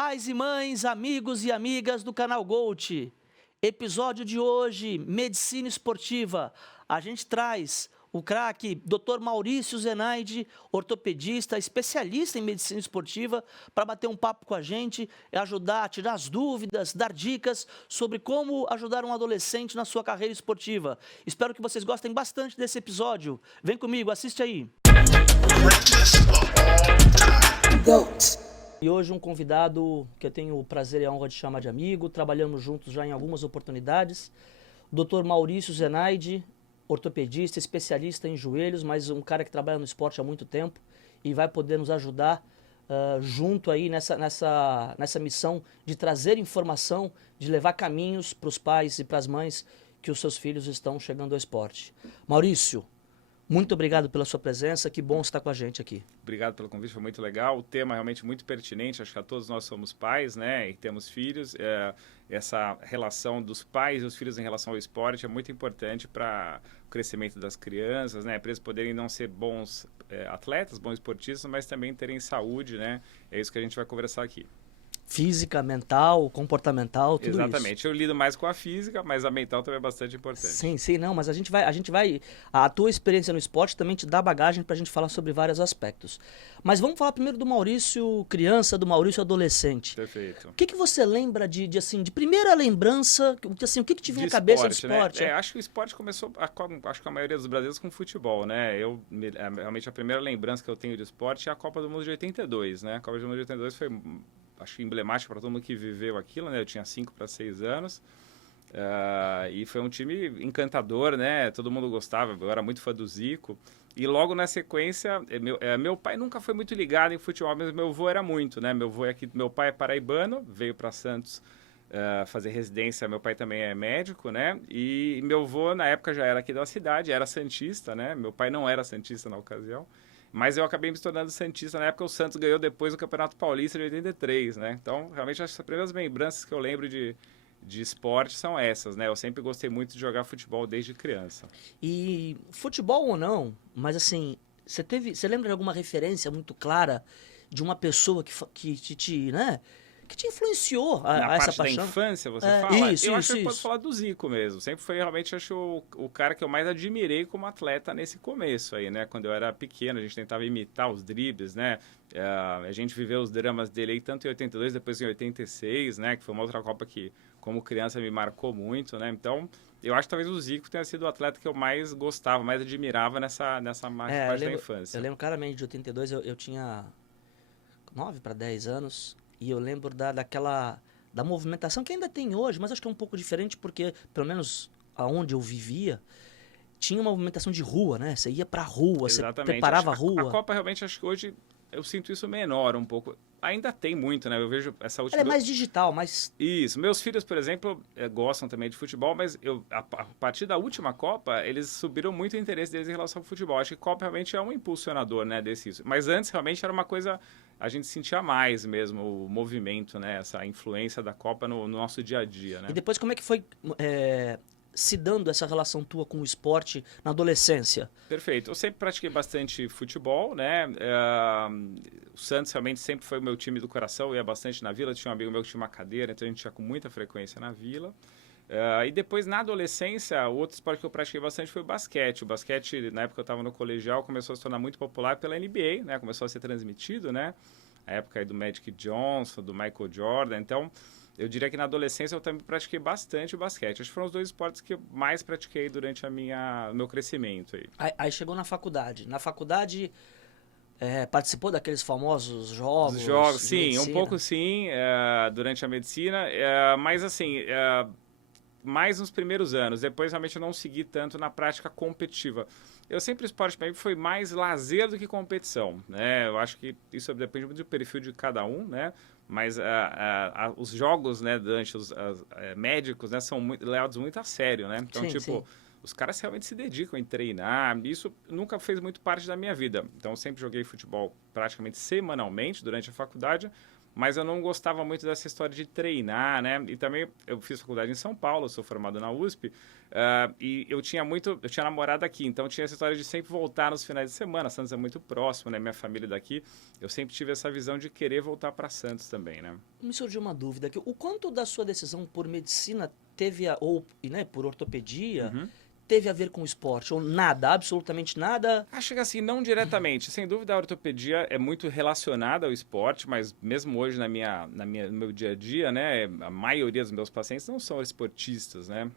Pais e mães, amigos e amigas do canal Gold. Episódio de hoje, Medicina Esportiva. A gente traz o craque Dr. Maurício Zenaide, ortopedista, especialista em medicina esportiva, para bater um papo com a gente, ajudar a tirar as dúvidas, dar dicas sobre como ajudar um adolescente na sua carreira esportiva. Espero que vocês gostem bastante desse episódio. Vem comigo, assiste aí. E hoje um convidado que eu tenho o prazer e a honra de chamar de amigo, trabalhamos juntos já em algumas oportunidades, Dr. Maurício Zenaide, ortopedista, especialista em joelhos, mas um cara que trabalha no esporte há muito tempo e vai poder nos ajudar junto aí nessa missão de trazer informação, de levar caminhos para os pais e para as mães que os seus filhos estão chegando ao esporte. Maurício, muito obrigado pela sua presença, que bom estar com a gente aqui. Obrigado pelo convite, foi muito legal. O tema é realmente muito pertinente, acho que todos nós somos pais, né, e temos filhos. Essa relação dos pais e os filhos em relação ao esporte é muito importante para o crescimento das crianças, né, para eles poderem não ser bons atletas, bons esportistas, mas também terem saúde, né, é isso que a gente vai conversar aqui. Física, mental, comportamental, tudo Exatamente. isso. Eu lido mais com a física, mas a mental também é bastante importante. Sim, não, mas a gente vai... A tua experiência no esporte também te dá bagagem para a gente falar sobre vários aspectos. Mas vamos falar primeiro do Maurício criança, do Maurício adolescente. Perfeito. O que você lembra de primeira lembrança, assim, o que te vinha à cabeça do esporte? Né? Acho que o esporte começou, acho que a maioria dos brasileiros com futebol, né? Realmente a primeira lembrança que eu tenho de esporte é a Copa do Mundo de 82, né? A Copa do Mundo de 82 foi... acho emblemático para todo mundo que viveu aquilo, né? Eu tinha 5 para 6 anos. E foi um time encantador, né? Todo mundo gostava, eu era muito fã do Zico. E logo na sequência, meu pai nunca foi muito ligado em futebol, mas meu avô era muito, né? Meu pai é paraibano, veio para Santos fazer residência. Meu pai também é médico, né? E meu avô, na época, já era aqui da cidade, era santista, né? Meu pai não era santista na ocasião. Mas eu acabei me tornando santista na época. O Santos ganhou depois do Campeonato Paulista de 83, né? Então, realmente, as primeiras lembranças que eu lembro de esporte são essas, né? Eu sempre gostei muito de jogar futebol desde criança. E futebol ou não, mas assim, você lembra de alguma referência muito clara de uma pessoa que te influenciou na essa parte paixão? Da infância, você fala? Isso, eu acho que isso. posso falar do Zico mesmo. Sempre foi realmente, acho, o cara que eu mais admirei como atleta nesse começo aí, né? Quando eu era pequeno, a gente tentava imitar os dribles, né? A gente viveu os dramas dele aí tanto em 82, depois em 86, né? Que foi uma outra Copa que, como criança, me marcou muito, né? Então, eu acho que talvez o Zico tenha sido o atleta que eu mais gostava, mais admirava nessa parte da infância. Eu lembro claramente de 82, eu tinha 9 para 10 anos. E eu lembro da movimentação que ainda tem hoje, mas acho que é um pouco diferente porque, pelo menos aonde eu vivia, tinha uma movimentação de rua, né? Você ia pra rua, Exatamente. Você preparava a rua. A Copa realmente, acho que hoje eu sinto isso menor um pouco. Ainda tem muito, né? Eu vejo essa última... Ela é mais digital, mais... Isso. Meus filhos, por exemplo, gostam também de futebol, mas a partir da última Copa, eles subiram muito o interesse deles em relação ao futebol. Acho que a Copa realmente é um impulsionador, né, desse. Mas antes, realmente, era uma coisa... A gente sentia mais mesmo o movimento, né? Essa influência da Copa no nosso dia a dia, né? E depois, como é que foi se dando essa relação tua com o esporte na adolescência? Perfeito. Eu sempre pratiquei bastante futebol, né? O Santos realmente sempre foi o meu time do coração. Eu ia bastante na Vila. Tinha um amigo meu que tinha uma cadeira, então a gente ia com muita frequência na Vila. E depois, na adolescência, o outro esporte que eu pratiquei bastante foi o basquete. O basquete, na época que eu estava no colegial, começou a se tornar muito popular pela NBA, né? Começou a ser transmitido, né? A época aí do Magic Johnson, do Michael Jordan. Então, eu diria que na adolescência eu também pratiquei bastante o basquete. Acho que foram os dois esportes que eu mais pratiquei durante o meu crescimento aí. Aí chegou na faculdade. Na faculdade... participou daqueles famosos jogos? Sim, medicina? Um pouco sim, durante a medicina, mas assim, mais nos primeiros anos. Depois realmente eu não segui tanto na prática competitiva. Eu sempre, o esporte para mim foi mais lazer do que competição, né? Eu acho que isso depende muito do perfil de cada um, né? Mas os jogos, né, durante os médicos, né, são levados muito a sério, né? Então, sim. Os caras realmente se dedicam em treinar. Isso nunca fez muito parte da minha vida. Então, eu sempre joguei futebol praticamente semanalmente durante a faculdade, mas eu não gostava muito dessa história de treinar, né? E também eu fiz faculdade em São Paulo, eu sou formado na USP, e eu tinha namorada aqui, então tinha essa história de sempre voltar nos finais de semana. Santos é muito próximo, né? Minha família daqui, eu sempre tive essa visão de querer voltar para Santos também, né? Me surgiu uma dúvida aqui. O quanto da sua decisão por medicina teve ou, né, por ortopedia, teve a ver com o esporte? Ou nada, absolutamente nada? Acho que assim, não diretamente. Sem dúvida, a ortopedia é muito relacionada ao esporte, mas mesmo hoje no meu dia a dia, né, a maioria dos meus pacientes não são esportistas, né?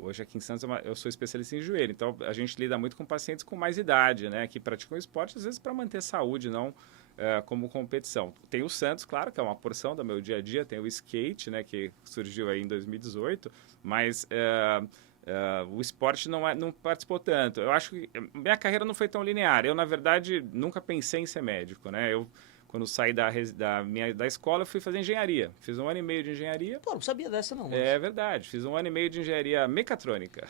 Hoje aqui em Santos eu sou especialista em joelho, então a gente lida muito com pacientes com mais idade, né, que praticam esporte, às vezes para manter saúde, não como competição. Tem o Santos, claro, que é uma porção do meu dia a dia, tem o skate, né, que surgiu aí em 2018, mas... o esporte não participou tanto. Eu acho que minha carreira não foi tão linear. Eu, na verdade, nunca pensei em ser médico, né? Quando saí da escola, eu fui fazer engenharia. Fiz 1 ano e meio de engenharia. Pô, não sabia dessa não. Mas... É verdade. Fiz 1 ano e meio de engenharia mecatrônica.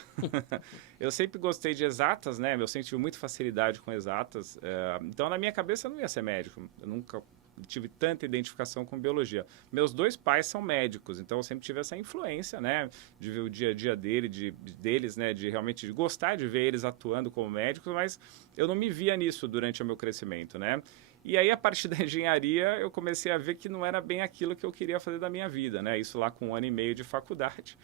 Eu sempre gostei de exatas, né? Eu sempre tive muita facilidade com exatas. Então, na minha cabeça, eu não ia ser médico. Eu nunca tive tanta identificação com biologia. Meus 2 pais são médicos, então eu sempre tive essa influência, né, de ver o dia a dia deles, né, de realmente gostar de ver eles atuando como médicos, mas eu não me via nisso durante o meu crescimento, né? E aí, a partir da engenharia, eu comecei a ver que não era bem aquilo que eu queria fazer da minha vida, né? Isso lá com 1 ano e meio de faculdade.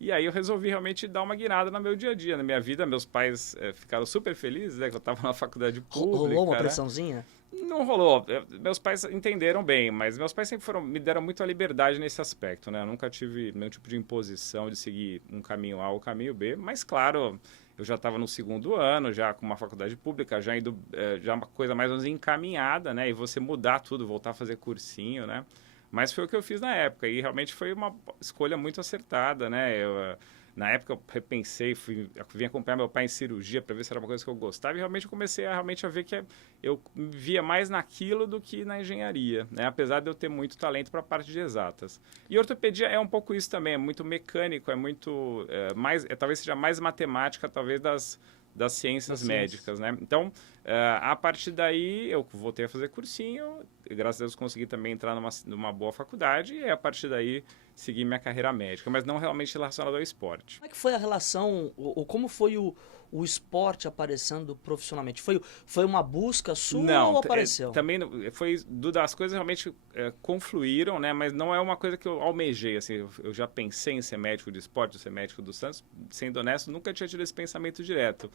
E aí eu resolvi realmente dar uma guinada no meu dia a dia, na minha vida. Meus pais ficaram super felizes, né, que eu estava na faculdade pública. Rolou uma né? pressãozinha? Não rolou. Meus pais entenderam bem, mas meus pais sempre me deram muita liberdade nesse aspecto, né? Eu nunca tive nenhum tipo de imposição de seguir um caminho A ou caminho B, mas claro, eu já estava no 2º ano, já com uma faculdade pública, já indo, já uma coisa mais ou menos encaminhada, né? E você mudar tudo, voltar a fazer cursinho, né? Mas foi o que eu fiz na época e realmente foi uma escolha muito acertada, né? Na época eu repensei, vim acompanhar meu pai em cirurgia para ver se era uma coisa que eu gostava e realmente eu comecei a ver que eu via mais naquilo do que na engenharia, né? Apesar de eu ter muito talento para a parte de exatas. E ortopedia é um pouco isso também, é muito mecânico, é muito talvez seja mais matemática, talvez das ciências médicas, né? Então, a partir daí eu voltei a fazer cursinho, e graças a Deus consegui também entrar numa boa faculdade e a partir daí segui minha carreira médica, mas não realmente relacionado ao esporte. Como é que foi a relação, ou como foi o esporte aparecendo profissionalmente? Foi uma busca sua não, ou apareceu? Também foi das coisas realmente confluíram, né? Mas não é uma coisa que eu almejei, assim, eu já pensei em ser médico de esporte, ser médico do Santos, sendo honesto, nunca tinha tido esse pensamento direto.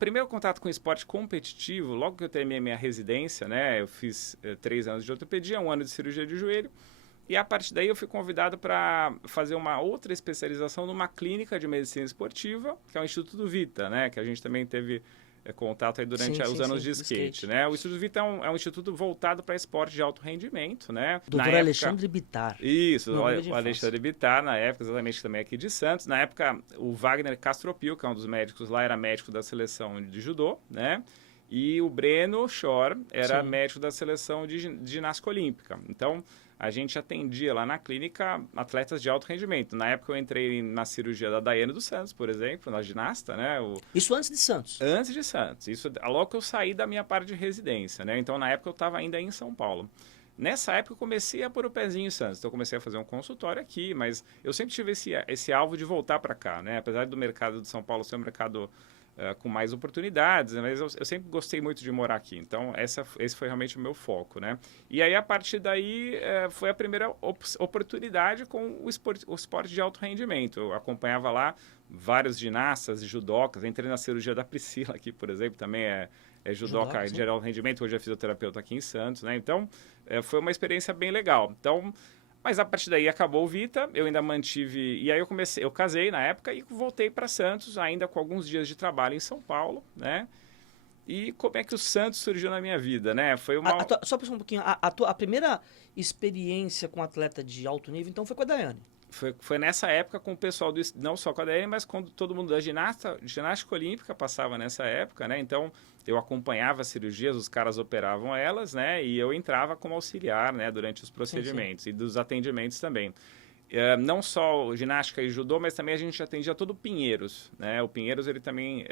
Primeiro contato com esporte competitivo, logo que eu terminei minha residência, né? Eu fiz 3 anos de ortopedia, 1 ano de cirurgia de joelho, e a partir daí eu fui convidado para fazer uma outra especialização numa clínica de medicina esportiva, que é o Instituto Vita, né? Que a gente também teve contato aí durante os anos de skate, né? O Instituto Vita é um instituto voltado para esporte de alto rendimento, né? Doutor Alexandre Bittar. Isso, o Alexandre Bittar, na época, exatamente também aqui de Santos. Na época, o Wagner Castropil, que é um dos médicos lá, era médico da seleção de judô, né? E o Breno Schor era médico da seleção de ginástica olímpica. Então, a gente atendia lá na clínica atletas de alto rendimento. Na época eu entrei na cirurgia da Daiane dos Santos, por exemplo, na ginasta, né? Isso antes de Santos? Antes de Santos. Isso logo que eu saí da minha parte de residência, né? Então, na época eu estava ainda em São Paulo. Nessa época eu comecei a pôr o pezinho em Santos. Então eu comecei a fazer um consultório aqui, mas eu sempre tive esse alvo de voltar para cá, né? Apesar do mercado de São Paulo ser um mercado com mais oportunidades, mas eu sempre gostei muito de morar aqui. Então, esse foi realmente o meu foco, né? E aí, a partir daí, foi a primeira oportunidade com o esporte de alto rendimento. Eu acompanhava lá vários ginastas e judocas. Entrei na cirurgia da Priscila aqui, por exemplo, também é judoca de alto rendimento. Hoje é fisioterapeuta aqui em Santos, né? Então, foi uma experiência bem legal. Então, mas a partir daí acabou o Vita, eu ainda mantive... E aí eu casei na época e voltei para Santos, ainda com alguns dias de trabalho em São Paulo, né? E como é que o Santos surgiu na minha vida, né? Foi uma... Só pensar um pouquinho, a primeira experiência com atleta de alto nível, então, foi com a Daiane? Foi nessa época com o pessoal, não só com a Daiane, mas quando todo mundo da ginástica olímpica passava nessa época, né? Então, eu acompanhava as cirurgias, os caras operavam elas, né? E eu entrava como auxiliar, né? Durante os procedimentos e dos atendimentos também. Não só ginástica e judô, mas também a gente atendia todo o Pinheiros, né? O Pinheiros, ele também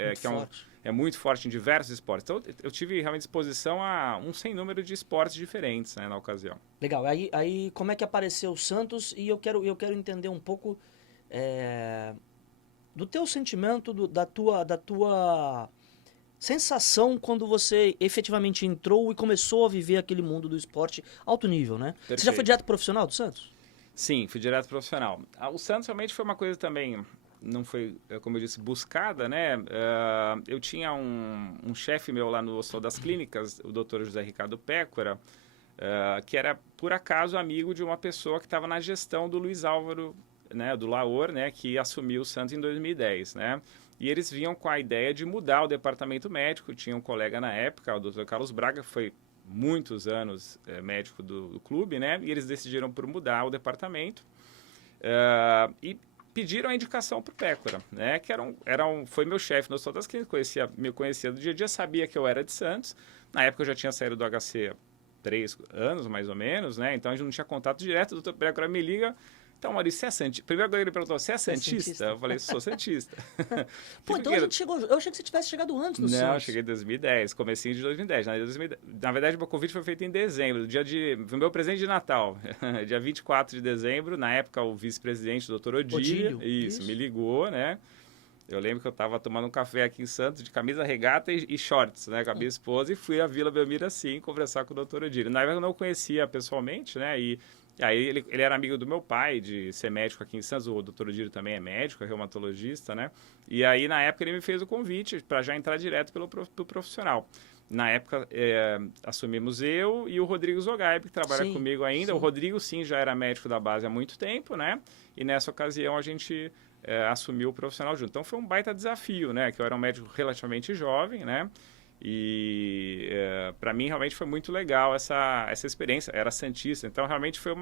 é muito forte em diversos esportes. Então, eu tive realmente exposição a um sem número de esportes diferentes, né, na ocasião. Legal. Aí como é que apareceu o Santos? E eu quero entender um pouco do teu sentimento, da tua sensação quando você efetivamente entrou e começou a viver aquele mundo do esporte alto nível, né? Perfeito. Você já foi direto profissional do Santos? Sim, fui direto profissional. O Santos realmente foi uma coisa também, não foi, como eu disse, buscada, né? Eu tinha um chefe meu lá no Hospital das Clínicas, o Dr. José Ricardo Pécora, que era, por acaso, amigo de uma pessoa que estava na gestão do Luiz Álvaro, né, do Laor, né, que assumiu o Santos em 2010, né? E eles vinham com a ideia de mudar o departamento médico. Tinha um colega na época, o Dr. Carlos Braga, que foi muitos anos médico do clube, né? E eles decidiram por mudar o departamento e pediram a indicação para o Pécora, né? Que foi meu chefe no Hospital das Clínicas, me conhecia do dia a dia, sabia que eu era de Santos. Na época eu já tinha saído do HC há 3 anos, mais ou menos, né? Então a gente não tinha contato direto. O doutor Pécora me liga. Então, Maurício, você é santista? Primeiro que ele perguntou, você é santista? Eu falei, sou santista. Pô, então a gente chegou... Eu achei que você tivesse chegado antes no Santos. Não, eu cheguei em 2010, comecinho de 2010. Na verdade, o meu convite foi feito em dezembro, foi meu presente de Natal. Dia 24 de dezembro, na época o vice-presidente, o doutor Odílio, isso, me ligou, né? Eu lembro que eu estava tomando um café aqui em Santos, de camisa regata e shorts, né? Com a minha esposa, e fui à Vila Belmiro, assim, conversar com o doutor Odílio. Na época eu não o conhecia pessoalmente, né? E aí ele era amigo do meu pai, de ser médico aqui em Santos, o doutor Odílio também é médico, é reumatologista, né? E aí, na época, ele me fez o convite para já entrar direto pro profissional. Na época, assumimos eu e o Rodrigo Zogaib, que trabalha comigo ainda. Sim. O Rodrigo, sim, já era médico da base há muito tempo, né? E nessa ocasião a gente assumiu o profissional junto. Então, foi um baita desafio, né? Que eu era um médico relativamente jovem, né? E para mim realmente foi muito legal essa experiência. Era santista, então realmente foi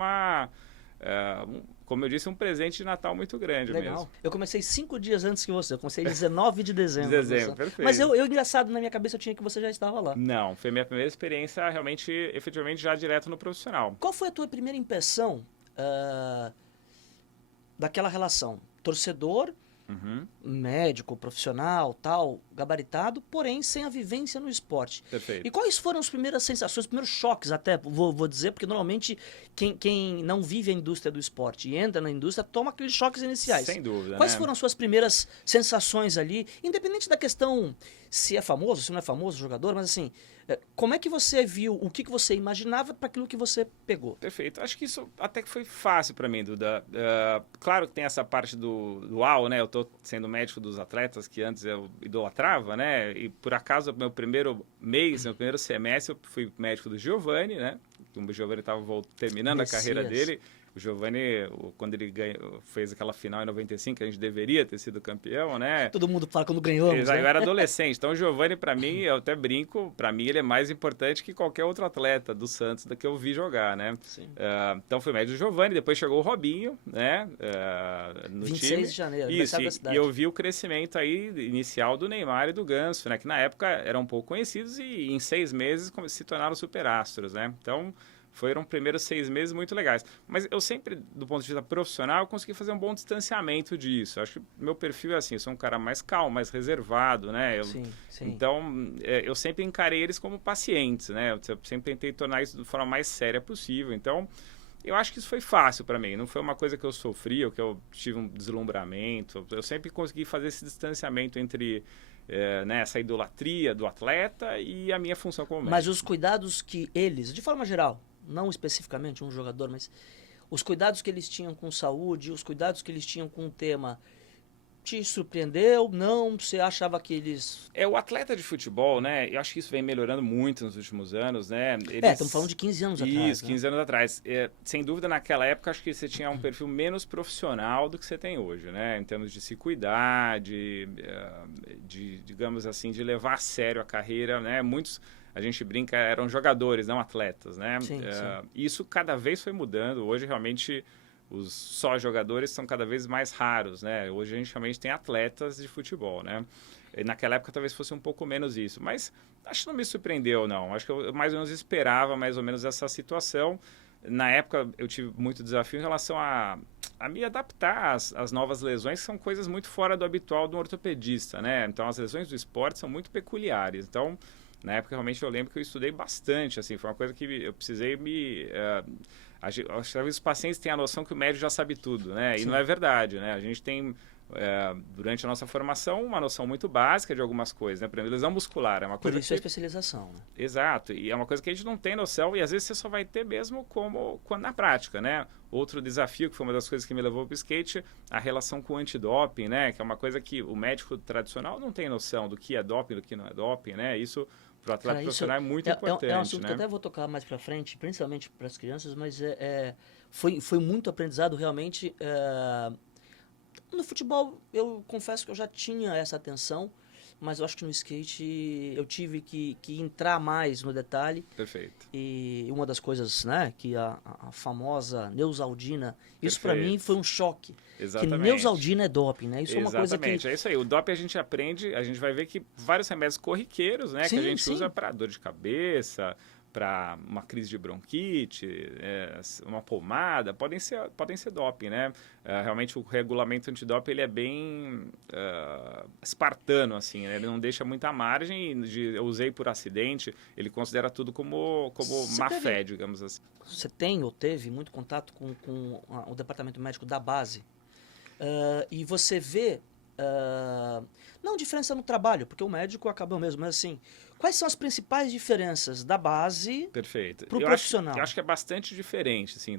como eu disse, um presente de Natal muito grande. Legal. Mesmo. Eu comecei 5 dias antes que você, eu comecei 19 de dezembro. Perfeito. Mas engraçado, na minha cabeça eu tinha que você já estava lá. Não, foi minha primeira experiência realmente, efetivamente, já direto no profissional. Qual foi a tua primeira impressão daquela relação? Torcedor, médico, profissional, tal, gabaritado, porém sem a vivência no esporte. Perfeito. E quais foram as primeiras sensações, os primeiros choques até, vou dizer, porque normalmente quem não vive a indústria do esporte e entra na indústria toma aqueles choques iniciais. Sem dúvida, Quais foram as suas primeiras sensações ali, independente da questão se é famoso, se não é famoso o jogador, mas assim, como é que você viu, o que você imaginava para aquilo que você pegou? Perfeito. Acho que isso até que foi fácil para mim, Duda. Claro que tem essa parte do uau, né? Eu tô sendo médico dos atletas que antes eu idolatrava, né? E por acaso, meu primeiro semestre, eu fui médico do Giovani, né? O Giovani estava terminando a carreira dele. O Giovani, quando ele fez aquela final em 95, que a gente deveria ter sido campeão, né? Todo mundo fala quando ganhamos, né? Eu era adolescente. Então, o Giovani, para mim, eu até brinco, para mim ele é mais importante que qualquer outro atleta do Santos que eu vi jogar, né? Então, fui médio do Giovani, depois chegou o Robinho, né? No 26 time. de janeiro, isso, e eu vi o crescimento aí inicial do Neymar e do Ganso, né? Que na época eram pouco conhecidos e em 6 meses se tornaram superastros, né? Então, foram primeiros 6 meses muito legais. Mas eu sempre, do ponto de vista profissional, eu consegui fazer um bom distanciamento disso. Acho que meu perfil é assim, eu sou um cara mais calmo, mais reservado, né? Sim. Então, eu sempre encarei eles como pacientes, né? Eu sempre tentei tornar isso de forma mais séria possível. Então, eu acho que isso foi fácil para mim. Não foi uma coisa que eu sofri ou que eu tive um deslumbramento. Eu sempre consegui fazer esse distanciamento entre essa idolatria do atleta e a minha função como médico. Mas os cuidados que eles, de forma geral, não especificamente um jogador, mas os cuidados que eles tinham com saúde, os cuidados que eles tinham com o tema, te surpreendeu? Não? Você achava que eles... O atleta de futebol, né? Eu acho que isso vem melhorando muito nos últimos anos, né? Estamos falando de 15 anos atrás. Isso, 15 anos atrás. Sem dúvida, naquela época, acho que você tinha um perfil menos profissional do que você tem hoje, né? Em termos de se cuidar, digamos assim, de levar a sério a carreira, né? Muitos... A gente brinca, eram jogadores, não atletas, né? Sim. Isso cada vez foi mudando. Hoje, realmente, os só jogadores são cada vez mais raros, né? Hoje, a gente realmente tem atletas de futebol, né? E naquela época, talvez fosse um pouco menos isso. Mas acho que não me surpreendeu, não. Acho que eu mais ou menos esperava mais ou menos essa situação. Na época, eu tive muito desafio em relação a a me adaptar às novas lesões, que são coisas muito fora do habitual do ortopedista, né? Então, as lesões do esporte são muito peculiares. Então, na época, realmente, eu lembro que eu estudei bastante, assim, foi uma coisa que eu precisei acho que os pacientes têm a noção que o médico já sabe tudo, né? E Sim. não é verdade, né? A gente tem, durante a nossa formação, uma noção muito básica de algumas coisas, né? Por exemplo, lesão muscular é uma Por coisa isso a especialização, né? Exato, e é uma coisa que a gente não tem noção e às vezes você só vai ter mesmo quando na prática, né? Outro desafio, que foi uma das coisas que me levou para o skate, a relação com o antidoping, né? Que é uma coisa que o médico tradicional não tem noção do que é doping, do que não é doping, né? Isso para o atleta Cara, profissional é muito importante, é um assunto né? que eu até vou tocar mais pra frente, principalmente para as crianças, mas foi muito aprendizado realmente. No futebol, eu confesso que eu já tinha essa atenção, mas eu acho que no skate eu tive que entrar mais no detalhe. Perfeito. E uma das coisas, né, que a famosa Neusaldina, isso para Perfeito. mim foi um choque. Exatamente. Que Neusaldina é doping, né? Isso é uma coisa que... Exatamente, é isso aí. O doping a gente aprende, a gente vai ver que vários remédios corriqueiros, né? Sim, que a gente sim. usa para dor de cabeça, para uma crise de bronquite, uma pomada, podem ser doping, né? Realmente o regulamento antidoping ele é bem espartano, assim, né? Ele não deixa muita margem, eu usei por acidente, ele considera tudo como má fé, digamos assim. Você tem ou teve muito contato com o departamento médico da base e você vê, não diferença no trabalho, porque o médico acaba mesmo, mas assim, quais são as principais diferenças da base Perfeito. para o profissional? Eu acho que é bastante diferente, assim,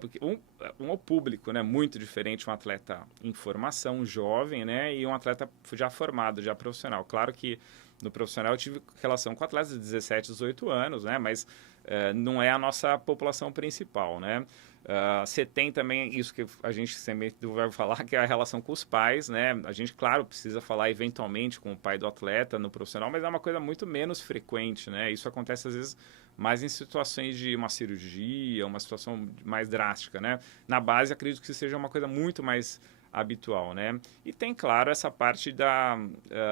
porque é o público, né, muito diferente, um atleta em formação, jovem, né, e um atleta já formado, já profissional. Claro que no profissional eu tive relação com atletas de 17, 18 anos, né, mas não é a nossa população principal, né. Você tem também isso que a gente sempre vai falar, que é a relação com os pais, né? A gente, claro, precisa falar eventualmente com o pai do atleta no profissional, mas é uma coisa muito menos frequente, né? Isso acontece às vezes mais em situações de uma cirurgia, uma situação mais drástica, né? Na base, acredito que seja uma coisa muito mais habitual, né? E tem, claro, essa parte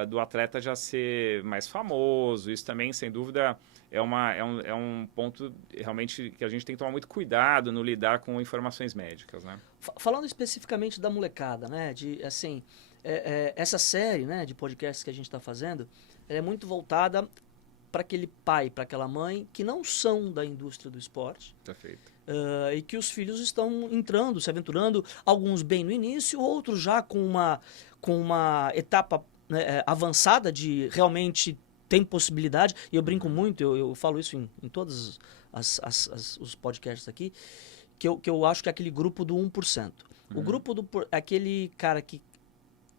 do atleta já ser mais famoso, isso também, sem dúvida, é um ponto realmente que a gente tem que tomar muito cuidado no lidar com informações médicas, né? Falando especificamente da molecada, né? De, assim, essa série, né, de podcasts que a gente está fazendo, ela é muito voltada para aquele pai, para aquela mãe que não são da indústria do esporte. Perfeito. E que os filhos estão entrando, se aventurando, alguns bem no início, outros já com uma etapa, né, avançada de realmente tem possibilidade, e eu brinco muito, eu falo isso em todos os podcasts aqui, que eu acho que é aquele grupo do 1%. O grupo aquele cara que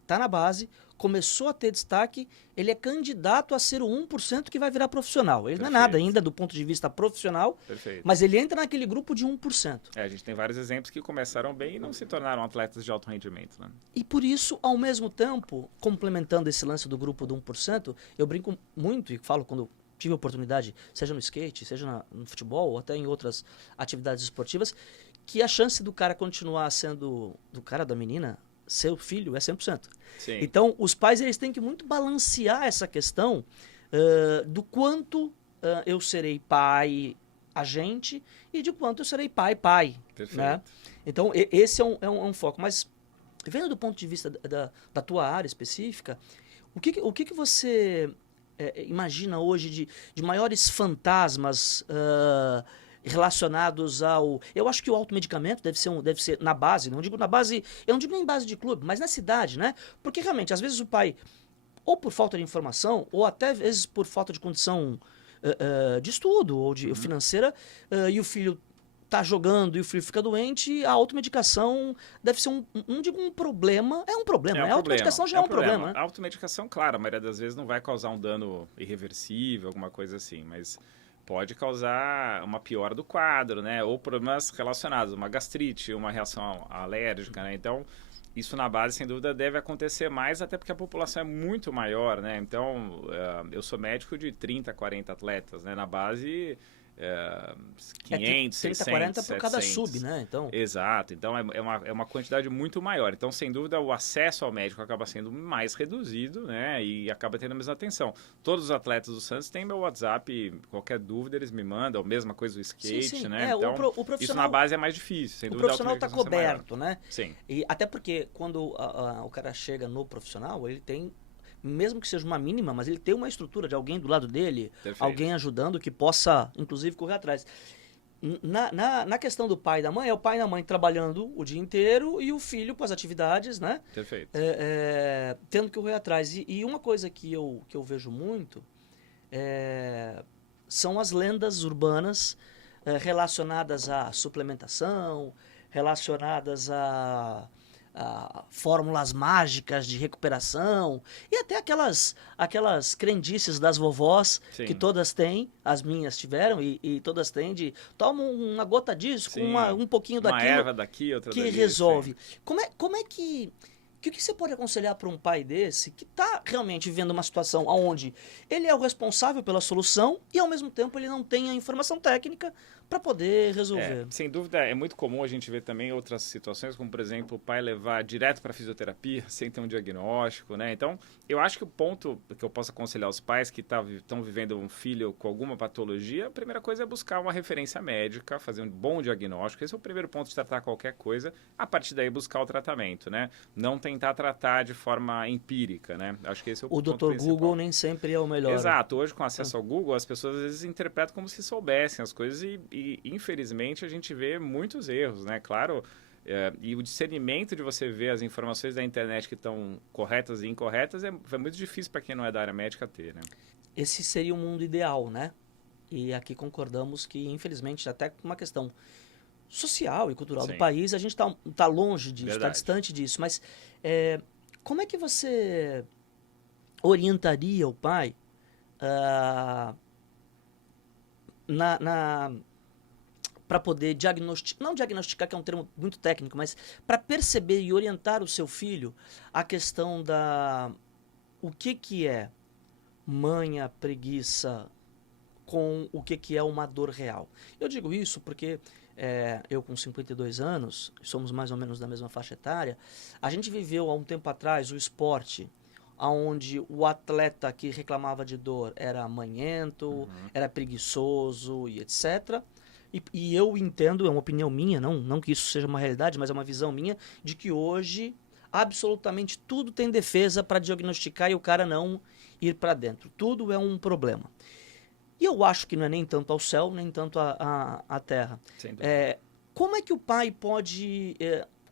está na base, começou a ter destaque, ele é candidato a ser o 1% que vai virar profissional. Ele não é nada ainda do ponto de vista profissional, Perfeito. mas ele entra naquele grupo de 1%. A gente tem vários exemplos que começaram bem e não se tornaram atletas de alto rendimento, né? E por isso, ao mesmo tempo, complementando esse lance do grupo do 1%, eu brinco muito e falo quando tive a oportunidade, seja no skate, seja no futebol, ou até em outras atividades esportivas, que a chance do cara continuar sendo, do cara, da menina, seu filho, é 100%. Sim. Então, os pais eles têm que muito balancear essa questão do quanto eu serei pai agente e de quanto eu serei pai. Perfeito. Né? Então, esse é um foco. Mas, vendo do ponto de vista da tua área específica, o que você imagina hoje de maiores fantasmas relacionados ao... Eu acho que o automedicamento deve ser na base, não digo na base, eu não digo nem em base de clube, mas na cidade, né? Porque realmente, às vezes o pai, ou por falta de informação, ou até às vezes por falta de condição de estudo ou de financeira, e o filho tá jogando e o filho fica doente, a automedicação deve ser um problema. É um problema, a automedicação já é um problema. Né? A automedicação, claro, a maioria das vezes não vai causar um dano irreversível, alguma coisa assim, mas pode causar uma piora do quadro, né? Ou problemas relacionados, uma gastrite, uma reação alérgica, né? Então, isso na base, sem dúvida, deve acontecer mais, até porque a população é muito maior, né? Então, eu sou médico de 30, 40 atletas, né? Na base, 500, 30, 600, 40 por cada 700. sub, né? Então, Exato, então é uma quantidade muito maior. Então, sem dúvida, o acesso ao médico acaba sendo mais reduzido, né? E acaba tendo a mesma atenção. Todos os atletas do Santos têm meu WhatsApp, qualquer dúvida eles me mandam, a mesma coisa o skate, sim. né? Então, o profissional, isso na base é mais difícil, sem o dúvida. profissional está coberto, né? Sim. E até porque quando o cara chega no profissional, ele tem, mesmo que seja uma mínima, mas ele tem uma estrutura de alguém do lado dele, Perfeito. alguém ajudando que possa, inclusive, correr atrás. Na questão do pai e da mãe, é o pai e a mãe trabalhando o dia inteiro e o filho com as atividades, né? Perfeito. Tendo que correr atrás. E uma coisa que eu vejo muito são as lendas urbanas relacionadas à suplementação, relacionadas a fórmulas mágicas de recuperação e até aquelas crendices das vovós. Sim. Que todas têm, as minhas tiveram e todas têm de toma uma gota disso, com um pouquinho daquilo, uma erva daqui, outra que dali, resolve. Como é que o que você pode aconselhar para um pai desse que está realmente vivendo uma situação onde ele é o responsável pela solução e ao mesmo tempo ele não tem a informação técnica para poder resolver? Sem dúvida, é muito comum a gente ver também outras situações, como por exemplo o pai levar direto para fisioterapia sem ter um diagnóstico, né? Então, eu acho que o ponto que eu posso aconselhar os pais que estão vivendo um filho com alguma patologia, a primeira coisa é buscar uma referência médica, fazer um bom diagnóstico. Esse é o primeiro ponto de tratar qualquer coisa. A partir daí buscar o tratamento, né? Não tentar tratar de forma empírica, né? Acho que esse é o ponto principal. O Dr. Google nem sempre é o melhor. Exato. Hoje, com acesso ao Google, as pessoas às vezes interpretam como se soubessem as coisas e infelizmente, a gente vê muitos erros, né? Claro, e o discernimento de você ver as informações da internet que estão corretas e incorretas é muito difícil para quem não é da área médica ter, né? Esse seria o mundo ideal, né? E aqui concordamos que, infelizmente, até com uma questão social e cultural do país, a gente está longe disso, está distante disso. Mas como é que você orientaria o pai para poder diagnosticar, não diagnosticar, que é um termo muito técnico, mas para perceber e orientar o seu filho a questão o que é manha, preguiça, com o que é uma dor real. Eu digo isso porque eu com 52 anos, somos mais ou menos da mesma faixa etária, a gente viveu há um tempo atrás o esporte onde o atleta que reclamava de dor era manhento, era preguiçoso e etc., e eu entendo, é uma opinião minha, não que isso seja uma realidade, mas é uma visão minha, de que hoje absolutamente tudo tem defesa para diagnosticar e o cara não ir para dentro. Tudo é um problema. E eu acho que não é nem tanto ao céu, nem tanto à terra. Como é que o pai pode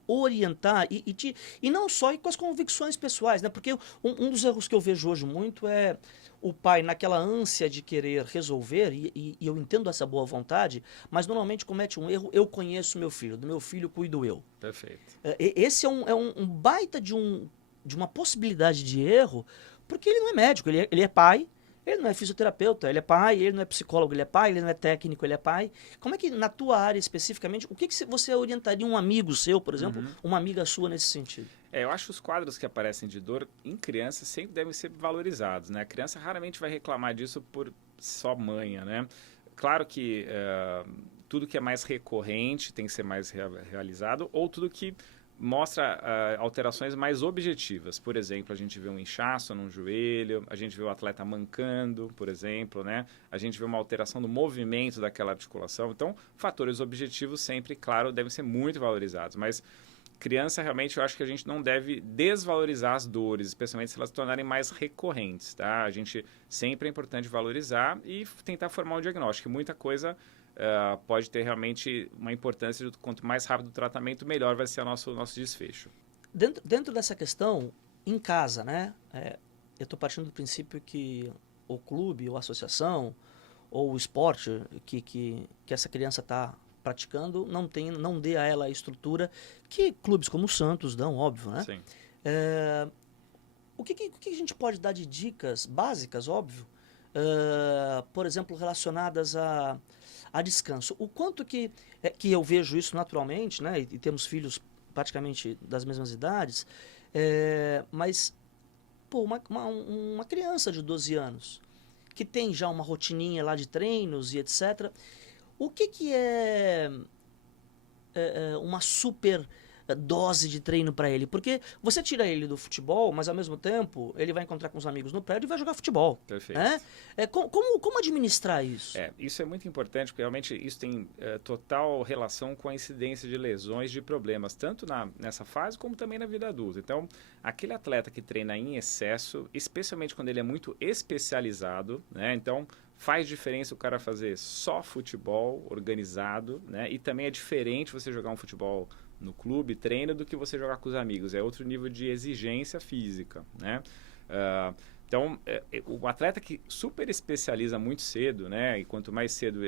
orientar e não só com as convicções pessoais, né? Porque um dos erros que eu vejo hoje muito é o pai naquela ânsia de querer resolver, e eu entendo essa boa vontade, mas normalmente comete um erro: eu conheço meu filho, do meu filho cuido eu. Perfeito. Esse é um baita de uma possibilidade de erro, porque ele não é médico, ele é pai, ele não é fisioterapeuta, ele é pai, ele não é psicólogo, ele é pai, ele não é técnico, ele é pai. Como é que, na tua área especificamente, o que você orientaria um amigo seu, por exemplo, uma amiga sua nesse sentido? Eu acho que os quadros que aparecem de dor em criança sempre devem ser valorizados, né? A criança raramente vai reclamar disso por só manha, né? Claro que tudo que é mais recorrente tem que ser mais realizado, ou tudo que mostra alterações mais objetivas. Por exemplo, a gente vê um inchaço num joelho, a gente vê o atleta mancando, por exemplo, né? A gente vê uma alteração no movimento daquela articulação. Então, fatores objetivos sempre, claro, devem ser muito valorizados, mas criança, realmente, eu acho que a gente não deve desvalorizar as dores, especialmente se elas se tornarem mais recorrentes, tá? A gente sempre é importante valorizar e tentar formar um diagnóstico. Muita coisa pode ter realmente uma importância, quanto mais rápido o tratamento, melhor vai ser o nosso desfecho. Dentro dessa questão, em casa, né? Eu estou partindo do princípio que o clube, ou a associação, ou o esporte que essa criança está praticando não dê a ela a estrutura que clubes como o Santos dão, óbvio, né? Sim. O que a gente pode dar de dicas básicas, óbvio, por exemplo, relacionadas a descanso? O quanto que eu vejo isso naturalmente, né? E temos filhos praticamente das mesmas idades, mas pô, uma criança de 12 anos que tem já uma rotininha lá de treinos e etc. O que é uma super dose de treino para ele? Porque você tira ele do futebol, mas ao mesmo tempo ele vai encontrar com os amigos no prédio e vai jogar futebol. Perfeito. Né? Como administrar isso? Isso é muito importante, porque realmente isso tem total relação com a incidência de lesões, de problemas, tanto nessa fase como também na vida adulta. Então, aquele atleta que treina em excesso, especialmente quando ele é muito especializado, né? Então, faz diferença o cara fazer só futebol organizado, né? E também é diferente você jogar um futebol no clube, treino, do que você jogar com os amigos. É outro nível de exigência física, né? Então, o atleta que super especializa muito cedo, né? E quanto mais cedo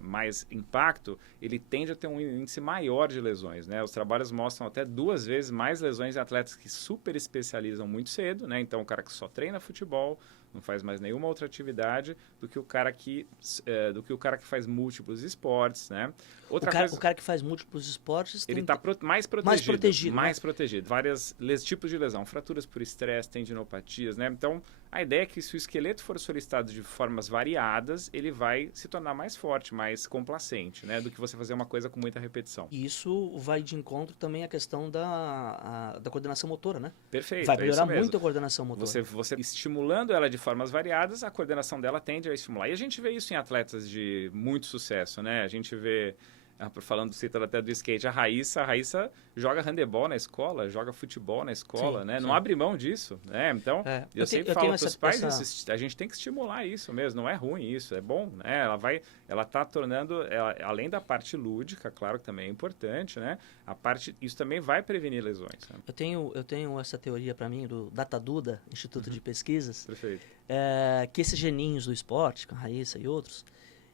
mais impacto, ele tende a ter um índice maior de lesões, né? Os trabalhos mostram até 2 vezes mais lesões em atletas que super especializam muito cedo, né? Então, o cara que só treina futebol, não faz mais nenhuma outra atividade, do que o cara que faz múltiplos esportes, né? O cara que faz múltiplos esportes ele está mais protegido. Mais né? protegido. Vários tipos de lesão, fraturas por estresse, tendinopatias, né? Então, a ideia é que se o esqueleto for solicitado de formas variadas, ele vai se tornar mais forte, mais complacente, né? Do que você fazer uma coisa com muita repetição. E isso vai de encontro também à questão da coordenação motora, né? Perfeito. Vai melhorar muito a coordenação motora. Você estimulando ela de formas variadas, a coordenação dela tende a estimular. E a gente vê isso em atletas de muito sucesso, né? A gente vê, citando até do skate, a Raíssa joga handebol na escola, joga futebol na escola, sim, né? Sim. Não abre mão disso, né? Então, eu sempre falo para os pais, a gente tem que estimular isso mesmo, não é ruim isso, é bom, né? Ela está tornando, além da parte lúdica, claro que também é importante, né? Isso também vai prevenir lesões. Né? Eu tenho essa teoria para mim do Dataduda, Instituto de Pesquisas, Perfeito. Que esses geninhos do esporte, com a Raíssa e outros,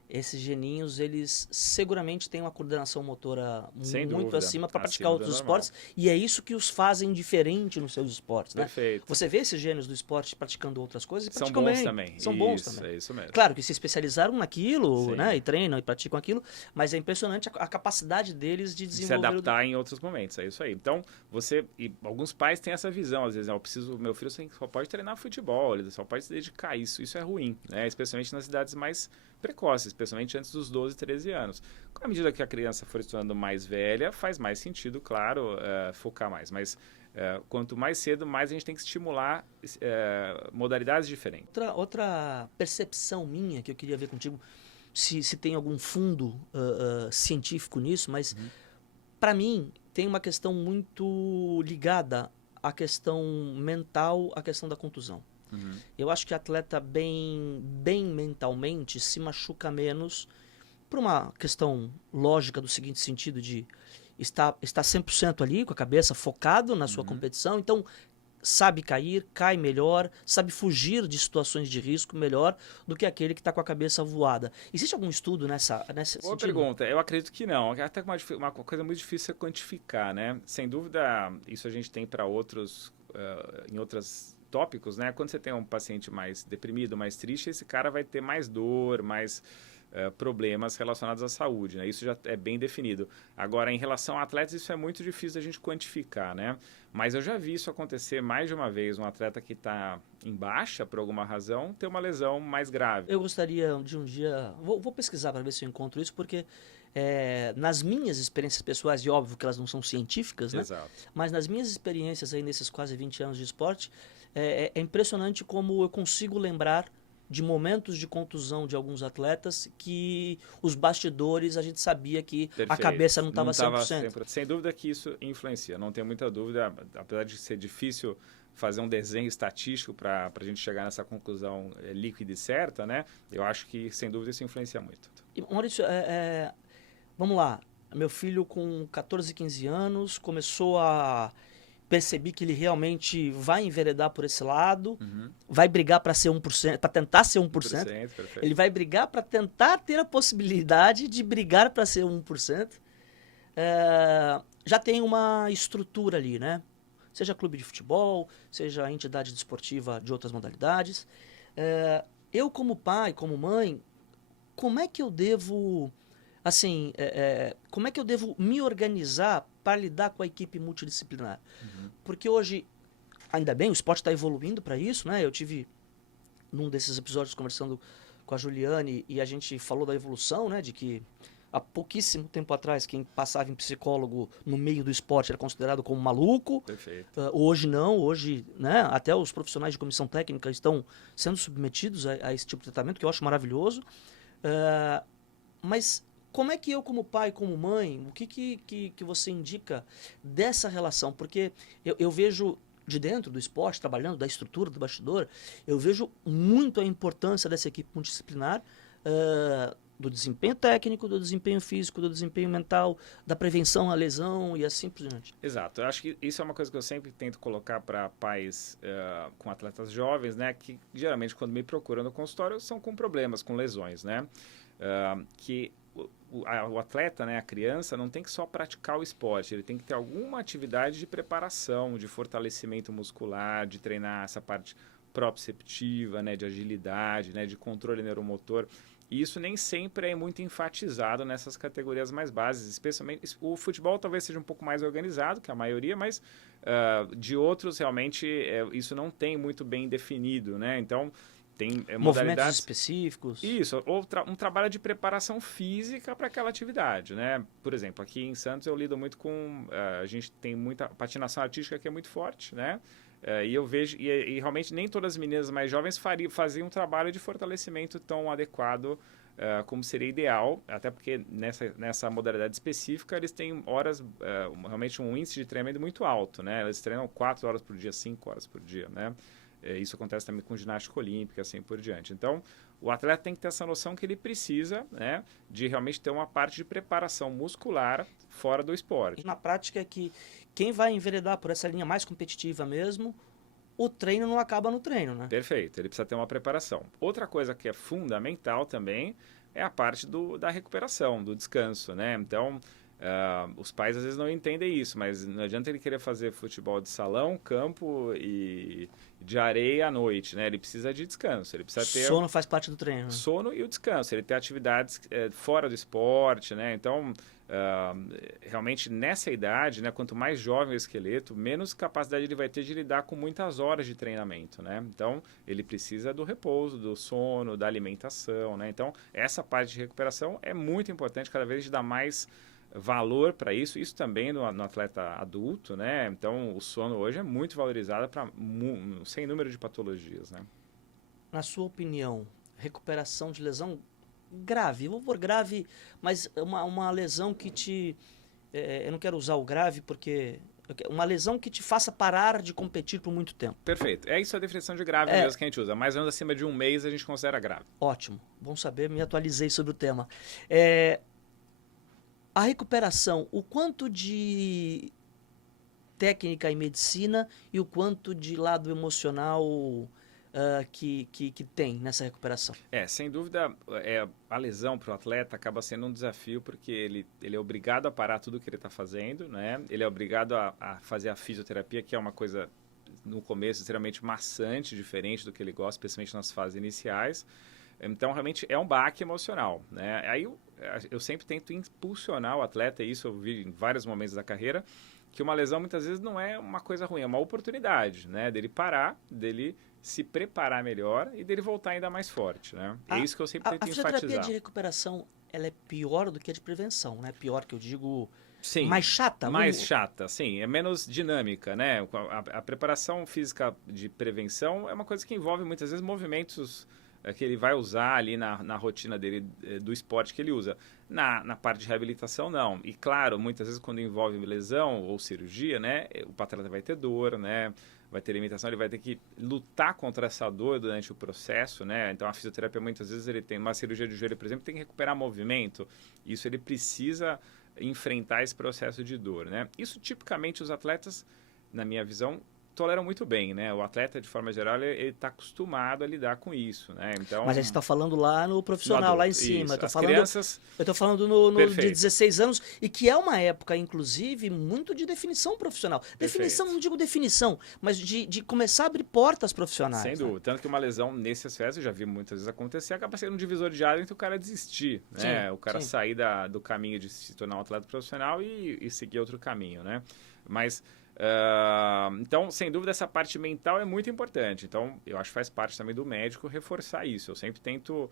esses geninhos, eles seguramente têm uma coordenação motora muito acima para praticar outros esportes. E é isso que os fazem diferente nos seus esportes. Né? Perfeito. Você vê esses gênios do esporte praticando outras coisas e são praticam bons bem. também. São bons também. É isso mesmo. Claro que se especializaram naquilo, né? E treinam e praticam aquilo, mas é impressionante a capacidade deles de desenvolver... Se adaptar em outros momentos, é isso aí. Então, alguns pais têm essa visão, às vezes, meu filho só pode treinar futebol, ele só pode se dedicar a isso. Isso é ruim, né? Especialmente nas idades mais precoces, especialmente antes dos 12, 13 anos. À medida que a criança for estudando mais velha, faz mais sentido, claro, focar mais. Mas quanto mais cedo, mais a gente tem que estimular modalidades diferentes. Outra percepção minha que eu queria ver contigo, se tem algum fundo científico nisso, mas para mim tem uma questão muito ligada à questão mental, à questão da contusão. Eu acho que atleta bem mentalmente se machuca menos por uma questão lógica do seguinte sentido de estar 100% ali com a cabeça focado na sua competição, então sabe cair, cai melhor, sabe fugir de situações de risco melhor do que aquele que está com a cabeça voada. Existe algum estudo nessa Boa pergunta. Eu acredito que não. É até uma coisa muito difícil de quantificar, né? Sem dúvida, isso a gente tem para outros, em outras tópicos, né? Quando você tem um paciente mais deprimido, mais triste, esse cara vai ter mais dor, mais problemas relacionados à saúde, né? Isso já é bem definido. Agora, em relação a atletas, isso é muito difícil a gente quantificar, né? Mas eu já vi isso acontecer mais de uma vez, um atleta que está em baixa por alguma razão, ter uma lesão mais grave. Eu gostaria de um dia... Vou pesquisar para ver se eu encontro isso, porque nas minhas experiências pessoais, e óbvio que elas não são científicas, né? Exato. Mas nas minhas experiências aí nesses quase 20 anos de esporte, é impressionante como eu consigo lembrar de momentos de contusão de alguns atletas que os bastidores a gente sabia que Perfeito. A cabeça não estava 100%. Sem dúvida que isso influencia, não tenho muita dúvida, apesar de ser difícil fazer um desenho estatístico para a gente chegar nessa conclusão líquida e certa, né? Eu acho que, sem dúvida, isso influencia muito. E, Maurício, vamos lá, meu filho com 14, 15 anos começou a... Percebi que ele realmente vai enveredar por esse lado, vai brigar para ser 1%, para tentar ser 1%. Ele vai brigar para tentar ter a possibilidade de brigar para ser 1%. Já tem uma estrutura ali, né? Seja clube de futebol, seja entidade desportiva de outras modalidades. Eu, como pai, como mãe, como é que eu devo... Assim, como é que eu devo me organizar para lidar com a equipe multidisciplinar? Porque hoje, ainda bem, o esporte está evoluindo para isso, né? Eu tive num desses episódios conversando com a Juliane e a gente falou da evolução, né? De que há pouquíssimo tempo atrás quem passava em psicólogo no meio do esporte era considerado como maluco. Perfeito. Hoje não, hoje, né? Até os profissionais de comissão técnica estão sendo submetidos a esse tipo de tratamento, que eu acho maravilhoso. Mas como é que eu, como pai, como mãe, o que você indica dessa relação? Porque eu vejo de dentro do esporte, trabalhando, da estrutura, do bastidor, eu vejo muito a importância dessa equipe multidisciplinar, do desempenho técnico, do desempenho físico, do desempenho mental, da prevenção à lesão e assim por diante. Exato. Eu acho que isso é uma coisa que eu sempre tento colocar para pais com atletas jovens, né? Que geralmente quando me procuram no consultório são com problemas, com lesões, né? Que o atleta, né, a criança, não tem que só praticar o esporte, ele tem que ter alguma atividade de preparação, de fortalecimento muscular, de treinar essa parte proprioceptiva, né, de agilidade, né, de controle neuromotor. E isso nem sempre é muito enfatizado nessas categorias mais básicas, especialmente o futebol talvez seja um pouco mais organizado que a maioria, mas de outros realmente isso não tem muito bem definido, né? Então tem movimentos específicos. Isso, ou um trabalho de preparação física para aquela atividade, né? Por exemplo, aqui em Santos eu lido muito com a gente tem muita patinação artística que é muito forte, né? E eu vejo, e realmente nem todas as meninas mais jovens faziam um trabalho de fortalecimento tão adequado como seria ideal, até porque nessa modalidade específica eles têm horas, realmente um índice de treinamento muito alto, né? Eles treinam 4 horas por dia, 5 horas por dia, né? Isso acontece também com ginástica olímpica, assim por diante. Então, o atleta tem que ter essa noção que ele precisa, né, de realmente ter uma parte de preparação muscular fora do esporte. Na prática é que quem vai enveredar por essa linha mais competitiva mesmo, o treino não acaba no treino, né? Perfeito, ele precisa ter uma preparação. Outra coisa que é fundamental também é a parte da recuperação, do descanso, né? Então, os pais às vezes não entendem isso, mas não adianta ele querer fazer futebol de salão, campo e de areia à noite, né? Ele precisa de descanso, ele precisa ter... Sono faz parte do treino. Né? Sono e o descanso, ele ter atividades fora do esporte, né? Então, realmente nessa idade, né, quanto mais jovem o esqueleto, menos capacidade ele vai ter de lidar com muitas horas de treinamento, né? Então, ele precisa do repouso, do sono, da alimentação, né? Então, essa parte de recuperação é muito importante, cada vez de dar mais valor para isso também no atleta adulto, né? Então, o sono hoje é muito valorizado para sem número de patologias, né? Na sua opinião, recuperação de lesão grave, vou pôr grave, mas uma lesão que te... eu não quero usar o grave porque... Uma lesão que te faça parar de competir por muito tempo. Perfeito. É isso a definição de grave mesmo que a gente usa. Mais ou menos acima de 1 mês a gente considera grave. Ótimo. Bom saber, me atualizei sobre o tema. A recuperação, o quanto de técnica e medicina e o quanto de lado emocional que tem nessa recuperação? Sem dúvida, a lesão para o atleta acaba sendo um desafio porque ele é obrigado a parar tudo o que ele está fazendo, né? Ele é obrigado a fazer a fisioterapia, que é uma coisa, no começo, extremamente maçante, diferente do que ele gosta, especialmente nas fases iniciais. Então, realmente, é um baque emocional, né? Aí eu sempre tento impulsionar o atleta, e isso eu vi em vários momentos da carreira, que uma lesão muitas vezes não é uma coisa ruim, é uma oportunidade, né? Dele parar, dele se preparar melhor e dele voltar ainda mais forte, né? É isso que eu sempre tento enfatizar. A fisioterapia de recuperação, ela é pior do que a de prevenção, né? Pior que eu digo... Sim, mais chata? Mais chata, sim. É menos dinâmica, né? A preparação física de prevenção é uma coisa que envolve muitas vezes movimentos que ele vai usar ali na rotina dele, do esporte que ele usa. Na parte de reabilitação, não. E claro, muitas vezes quando envolve lesão ou cirurgia, né? O atleta vai ter dor, né? Vai ter limitação, ele vai ter que lutar contra essa dor durante o processo, né? Então, a fisioterapia, muitas vezes, ele tem uma cirurgia de joelho, por exemplo, tem que recuperar movimento. Isso ele precisa enfrentar esse processo de dor, né? Isso, tipicamente, os atletas, na minha visão, toleram muito bem, né? O atleta, de forma geral, ele está acostumado a lidar com isso, né? Então, mas a gente está falando lá no profissional, lá em cima. Eu estou falando no de 16 anos, e que é uma época, inclusive, muito de definição profissional. Definição, não digo definição, mas de começar a abrir portas profissionais. Sem dúvida. Né? Tanto que uma lesão nesse aspecto, eu já vi muitas vezes acontecer, acaba sendo um divisor de área entre o cara desistir, né? O cara sair do caminho de se tornar um atleta profissional e seguir outro caminho, né? Mas... Então, sem dúvida, essa parte mental é muito importante. Então, eu acho que faz parte também do médico reforçar isso. Eu sempre tento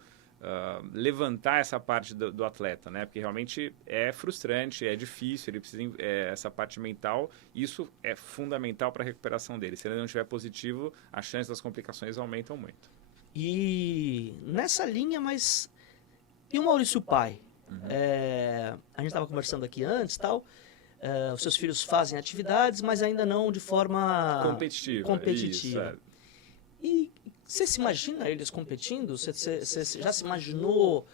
levantar essa parte do atleta, né? Porque realmente é frustrante, é difícil, ele precisa essa parte mental, isso é fundamental para a recuperação dele. Se ele não estiver positivo, as chances das complicações aumentam muito. E nessa linha, mas e o Maurício pai? Uhum. A gente estava conversando aqui antes, tal. Os seus filhos fazem atividades, mas ainda não de forma competitiva. Isso, E você se imagina eles competindo? Você já se imaginou?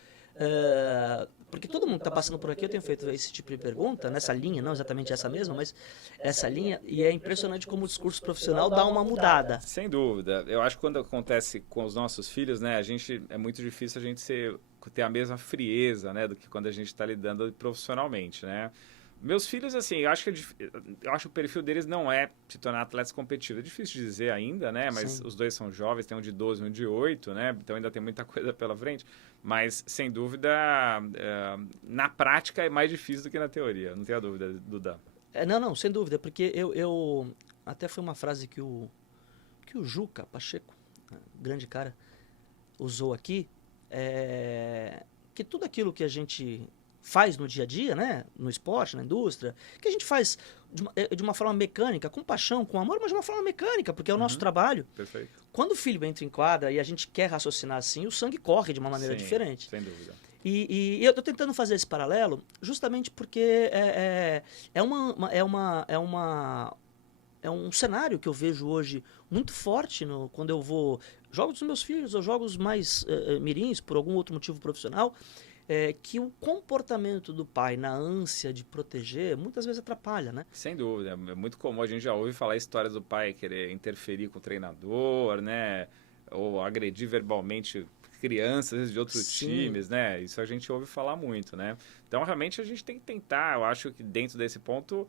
Porque todo mundo que está passando por aqui, eu tenho feito esse tipo de pergunta, nessa linha, não exatamente essa mesma, mas essa linha, e é impressionante como o discurso profissional dá uma mudada. Sem dúvida. Eu acho que quando acontece com os nossos filhos, né, é muito difícil a gente ter a mesma frieza, né, do que quando a gente está lidando profissionalmente, né? Meus filhos, assim, eu acho que o perfil deles não é se tornar atletas competitivos. É difícil de dizer ainda, né? Mas Sim. Os dois são jovens, tem um de 12 e um de 8, né? Então ainda tem muita coisa pela frente. Mas, sem dúvida, na prática é mais difícil do que na teoria. Não tenha dúvida, Duda. Não, sem dúvida. Porque eu até foi uma frase que o Juca Pacheco, grande cara, usou aqui. Que tudo aquilo que a gente faz no dia a dia, né? No esporte, na indústria, que a gente faz de uma forma mecânica, com paixão, com amor, mas de uma forma mecânica, porque é o nosso trabalho. Perfeito. Quando o filho entra em quadra e a gente quer raciocinar assim, o sangue corre de uma maneira diferente. Sem dúvida. E eu estou tentando fazer esse paralelo justamente porque é um cenário que eu vejo hoje muito forte quando eu vou jogos dos meus filhos ou jogos mais mirins, por algum outro motivo profissional, que o comportamento do pai na ânsia de proteger muitas vezes atrapalha, né? Sem dúvida. É muito comum, a gente já ouve falar histórias do pai querer interferir com o treinador, né? Ou agredir verbalmente crianças de outros times, né? Isso a gente ouve falar muito, né? Então, realmente, a gente tem que tentar, eu acho que dentro desse ponto,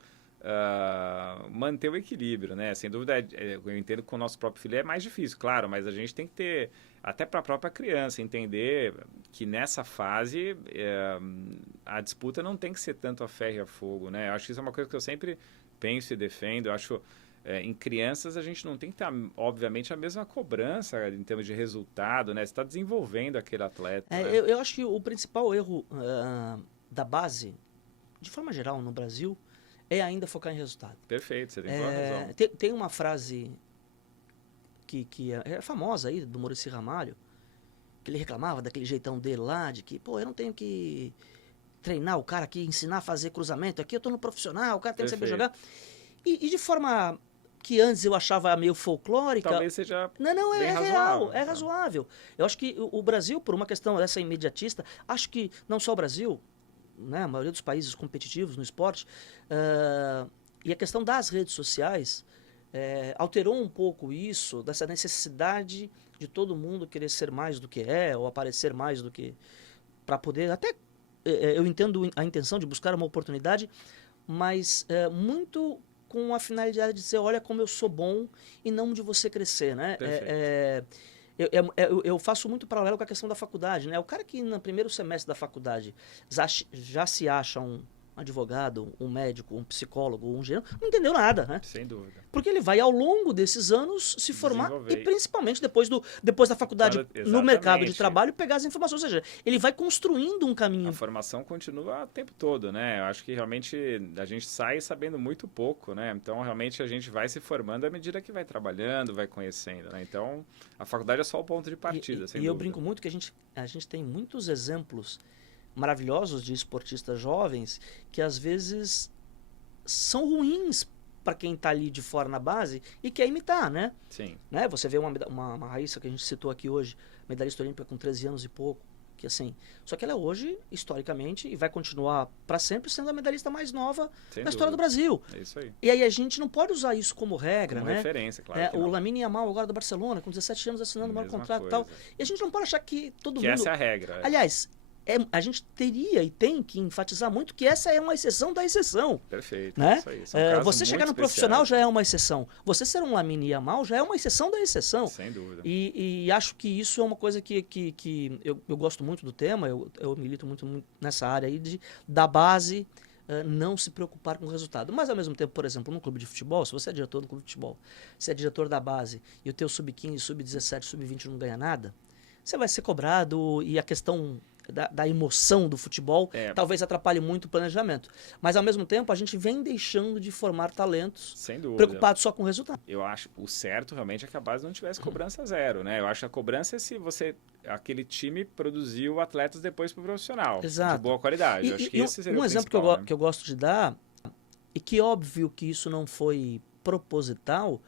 manter o equilíbrio, né? Sem dúvida, eu entendo que com o nosso próprio filho é mais difícil, claro, mas a gente tem que ter, até para a própria criança, entender que nessa fase a disputa não tem que ser tanto a ferro e a fogo, né? Eu acho que isso é uma coisa que eu sempre penso e defendo. Eu acho em crianças a gente não tem que ter, obviamente, a mesma cobrança em termos de resultado, né? Você está desenvolvendo aquele atleta. Né? Eu acho que o principal erro da base, de forma geral, no Brasil, é ainda focar em resultado. Perfeito, você tem toda a razão. Tem uma frase que é famosa aí, do Maurício Ramalho, que ele reclamava daquele jeitão dele lá, de que, eu não tenho que treinar o cara aqui, ensinar a fazer cruzamento, aqui eu tô no profissional, o cara tem que saber jogar. E de forma que antes eu achava meio folclórica... Talvez seja Não, é real, é razoável. Eu acho que o Brasil, por uma questão dessa imediatista, acho que não só o Brasil, né, a maioria dos países competitivos no esporte, e a questão das redes sociais alterou um pouco isso, dessa necessidade de todo mundo querer ser mais do que ou aparecer mais do que... para poder... Até eu entendo a intenção de buscar uma oportunidade, mas muito com a finalidade de dizer, olha como eu sou bom e não de você crescer, né? Eu faço muito paralelo com a questão da faculdade, né? O cara que no primeiro semestre da faculdade já se acha um advogado, um médico, um psicólogo, um engenheiro, não entendeu nada, né? Sem dúvida. Porque ele vai, ao longo desses anos, se formar e principalmente depois da faculdade no mercado de trabalho, pegar as informações. Ou seja, ele vai construindo um caminho. A formação continua o tempo todo, né? Eu acho que realmente a gente sai sabendo muito pouco, né? Então, realmente, a gente vai se formando à medida que vai trabalhando, vai conhecendo, né? Então, a faculdade é só o ponto de partida, sem dúvida. E eu brinco muito que a gente tem muitos exemplos maravilhosos de esportistas jovens que às vezes são ruins para quem está ali de fora na base e quer imitar, né? Sim. Né? Você vê uma Raíssa que a gente citou aqui hoje, medalhista olímpica com 13 anos e pouco, que assim, só que ela hoje, historicamente, e vai continuar para sempre sendo a medalhista mais nova da história do Brasil. É isso aí. E aí a gente não pode usar isso como regra, como né? referência, claro. O Lamine Yamal agora do Barcelona, com 17 anos assinando um maior contrato e tal. E a gente não pode achar que todo mundo... essa é a regra. Aliás, a gente teria e tem que enfatizar muito que essa é uma exceção da exceção. Perfeito. Né? Isso aí. Você chegar no profissional já é uma exceção. Você ser um Lamine Yamal já é uma exceção da exceção. Sem dúvida. E acho que isso é uma coisa que eu gosto muito do tema, eu milito muito nessa área aí da base não se preocupar com o resultado. Mas, ao mesmo tempo, por exemplo, no clube de futebol, se você é diretor do clube de futebol, se é diretor da base e o teu sub-15, sub-17, sub-20 não ganha nada, você vai ser cobrado e a questão da emoção do futebol talvez atrapalhe muito o planejamento. Mas, ao mesmo tempo, a gente vem deixando de formar talentos Sem dúvida. preocupados só com o resultado. Eu acho o certo realmente é que a base não tivesse cobrança zero, né? Eu acho que a cobrança é se aquele time produziu atletas depois para o profissional. Exato. De boa qualidade. Eu acho que esse seria um o exemplo principal, que eu gosto de dar, e que óbvio que isso não foi proposital,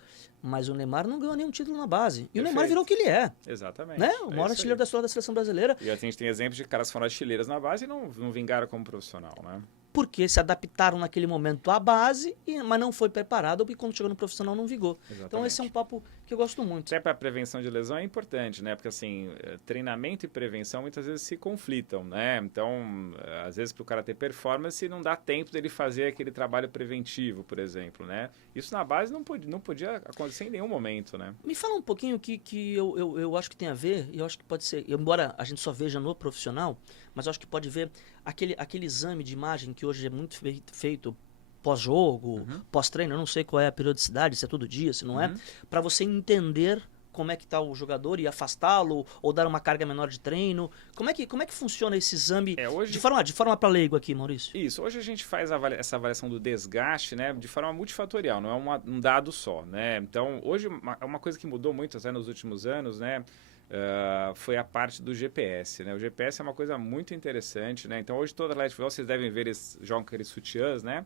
mas o Neymar não ganhou nenhum título na base. E Perfeito. o Neymar virou o que ele é. Exatamente. Né? O maior artilheiro da história da seleção brasileira. E a gente tem exemplos de caras que foram artilheiros na base e não vingaram como profissional, né? Porque se adaptaram naquele momento à base, mas não foi preparado, e quando chegou no profissional não vingou. Exatamente. Então esse é um papo que eu gosto muito. Até para prevenção de lesão é importante, né? Porque assim, treinamento e prevenção muitas vezes se conflitam, né? Então, às vezes para o cara ter performance não dá tempo dele fazer aquele trabalho preventivo, por exemplo, né? Isso na base não podia acontecer em nenhum momento, né? Me fala um pouquinho que eu acho que tem a ver, e eu acho que pode ser, embora a gente só veja no profissional, mas eu acho que pode ver aquele exame de imagem que hoje é muito feito pós-jogo, pós-treino, eu não sei qual é a periodicidade, se é todo dia, se não é, para você entender como é que está o jogador e afastá-lo ou dar uma carga menor de treino. Como é que funciona esse exame hoje... de forma para leigo aqui, Maurício? Isso, hoje a gente faz essa avaliação do desgaste, né, de forma multifatorial, não é um dado só, né? Então, hoje uma coisa que mudou muito até nos últimos anos, né, foi a parte do GPS, né? O GPS é uma coisa muito interessante, né? Então, hoje todo atleta de futebol, vocês devem ver, eles jogam aqueles sutiãs, né?